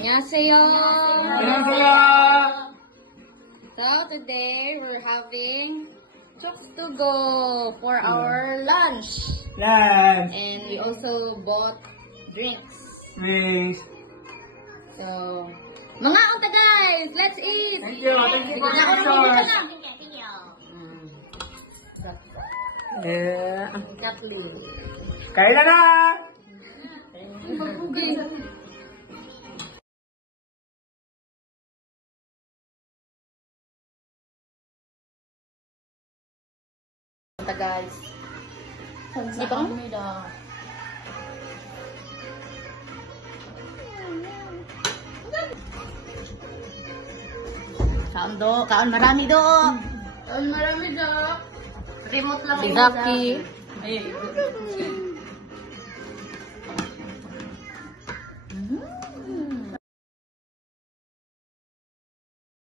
안녕하세요. 안녕하세요. So today we're having chokes to go for our lunch. Lunch. And we also bought drinks. Drinks. So, mga unta guys, let's eat! Thank you. Thank you for the sauce. Kathleen. Kailan na? Unta guys. Di ba? Kaon do, kaon marami do. Ang marami daw. Remote lang. Bigaki. Ay,